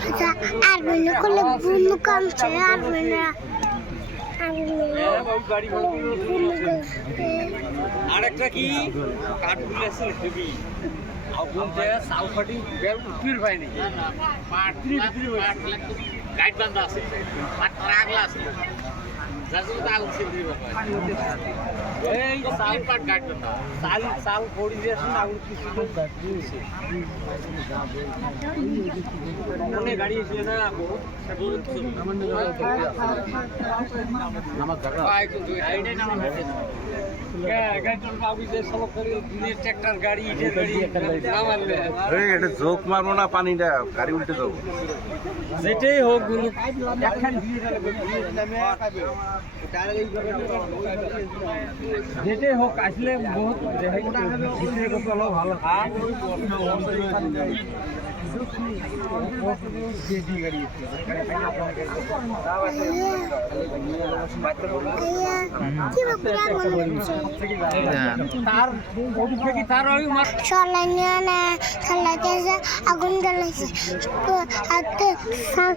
আচ্ছা আরবিনে করলে বুনু কমছে আরবিনে আরবিনে আরেকটা কি? কাঠগুলো আছে হেভি। আগুন দেয় সাউ ফাটি বের উঠির পায়নি পাটরি ভিতরে গাইড বান্ধা আছে। পাট রাগলা আছে। যার জন্য তো আগুন সেদিন এই সাল পাট গাইড বান্ধা। সাল সাল পড়ি দিয়েছে না আগুন কিছু মনে গাড়ি এসে না আমার জায়গা এইটাই নাম ট্রাক্টর গাড়ি ইটের গাড়ি নামালে এই এটা জোক মারবো না পানিটা গাড়ি উল্টে যাব যেটাই হোক যেটাই হোক আসলে বহুত ভালো। ব্যাপারে আগুন তার ওদিক থেকে তার নিয়ে না সলাইতে আগুন জ্বলাইছে হাতে শাক